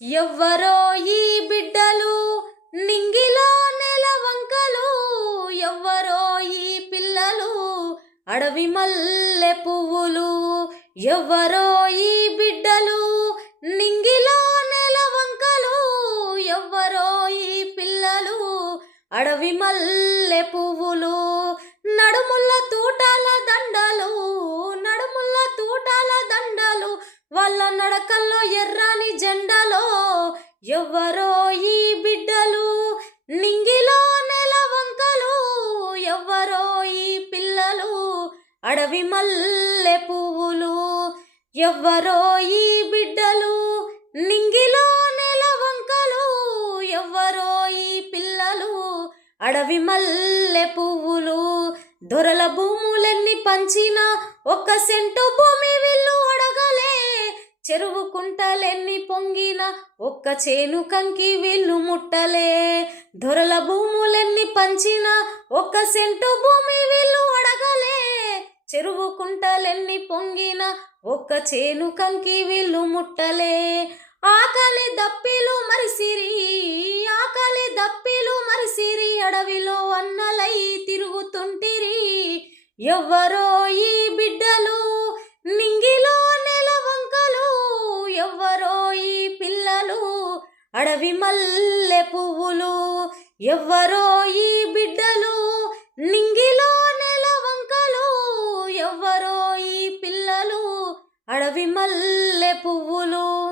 ఎవ్వరో ఈ బిడ్డలు నింగిలో నెలవంకలు, ఎవ్వరో ఈ పిల్లలు అడవి మల్లె పువ్వులు. ఎవ్వరో ఈ బిడ్డలు నింగిలో నెలవంకలు, ఎవ్వరో ఈ పిల్లలు అడవి మల్లె పువ్వులు. నడుముల్ల తూటాల దండలు, నడుముల్ల తూటాల దండలు, వాళ్ళ నడకల్లో ఎర్రని జెండలో. ఎవ్వరో ఈ బిడ్డలు నింగిలో నెలవంకలు, ఎవ్వరో ఈ పిల్లలు అడవి మల్లె పువ్వులు. ఎవ్వరో ఈ బిడ్డలు నింగిలో నెలవంకలు, ఎవ్వరో ఈ పిల్లలు అడవి మల్లె పువ్వులు. దొరల భూములెన్ని పంచిన ఒక్క సెంటు భూమి వీళ్ళు అడగలే, చెరువు కుంటలెన్ని పొంగిన ఒక్క చేను కంకి వీళ్ళు ముట్టలే. దొరల భూములెన్ని పంచిన ఒక్క సెంటు భూమి వీళ్ళు అడగలే, చెరువు కుంటలెన్ని పొంగిన ఒక్క చేను కంకి వీళ్ళు ముట్టలే. ఆకలి దప్పిలు మరిసిరి, ఆకలి దప్పిలు మరిసిరి, అడవిలో అన్నలై తిరుగుతుంటిరి. ఎవ్వరో ఈ బిడ్డలు నింగిలో నెలవంకలు, ఎవ్వరో ఈ పిల్లలు అడవి మల్లె పువ్వులు. ఎవ్వరో ఈ బిడ్డలు నింగిలో నెలవంకలు, ఎవ్వరో ఈ పిల్లలు అడవి మల్లె పువ్వులు.